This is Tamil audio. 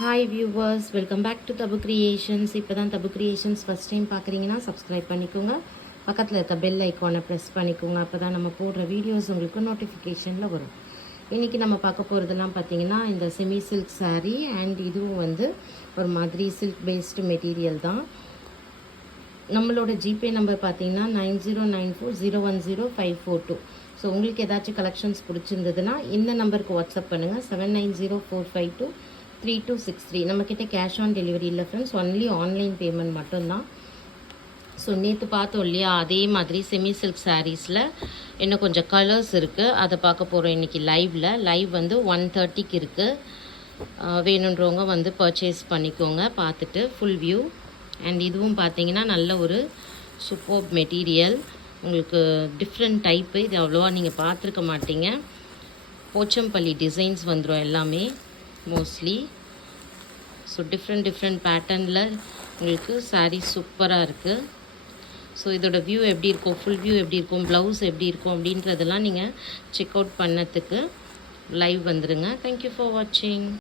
Hi viewers, welcome back to Tabu creations. இப்போ தான் தபு கிரியேஷன்ஸ் ஃபஸ்ட் டைம் பார்க்குறீங்கன்னா சப்ஸ்கிரைப் பண்ணிக்கோங்க. பக்கத்தில் இருக்க பெல் ஐக்கானை ப்ரெஸ் பண்ணிக்கோங்க. அப்போ தான் நம்ம போடுற வீடியோஸ் உங்களுக்கு நோட்டிஃபிகேஷனில் வரும். இன்றைக்கி நம்ம பார்க்க போகிறதெல்லாம் பார்த்திங்கன்னா இந்த செமி சில்க் சாரீ அண்ட் இதுவும் வந்து ஒரு மாதிரி சில்க் பேஸ்டு மெட்டீரியல் தான். நம்மளோட ஜிபே நம்பர் பார்த்திங்கன்னா 9094010542. ஸோ உங்களுக்கு ஏதாச்சும் கலெக்ஷன்ஸ் பிடிச்சிருந்ததுன்னா இந்த நம்பருக்கு வாட்ஸ்அப் பண்ணுங்கள் 7904523263. நம்மக்கிட்ட கேஷ் ஆன் டெலிவரி இல்லை ஃப்ரெண்ட்ஸ், ஒன்லி ஆன்லைன் பேமெண்ட் மட்டும்தான். ஸோ நேற்று பார்த்தோம் இல்லையா, அதே மாதிரி செமி சில்க் சாரீஸில் இன்னும் கொஞ்சம் கலர்ஸ் இருக்குது, அதை பார்க்க போகிறோம் இன்றைக்கி லைவ் வந்து 1:30க்கு இருக்குது. வேணுன்றவங்க வந்து பர்ச்சேஸ் பண்ணிக்கோங்க பார்த்துட்டு ஃபுல் வியூ. அண்ட் இதுவும் பார்த்தீங்கன்னா நல்ல ஒரு சூப்பர் மெட்டீரியல், உங்களுக்கு டிஃப்ரெண்ட் டைப்பு. இது அவ்வளோவா நீங்கள் பார்த்துருக்க மாட்டீங்க. போச்சம்பள்ளி டிசைன்ஸ் வந்துடும் எல்லாமே மோஸ்ட்லி. ஸோ டிஃப்ரெண்ட் பேட்டர்னில் உங்களுக்கு சாரீ சூப்பராக இருக்குது. ஸோ இதோட வியூ எப்படி இருக்கும், ஃபுல் வியூ எப்படி இருக்கும், ப்ளவுஸ் எப்படி இருக்கும் அப்படின்றதெல்லாம் நீங்கள் செக் அவுட் பண்ணதுக்கு லைவ் வந்துடுங்க. தேங்க்யூ ஃபார் வாட்சிங்.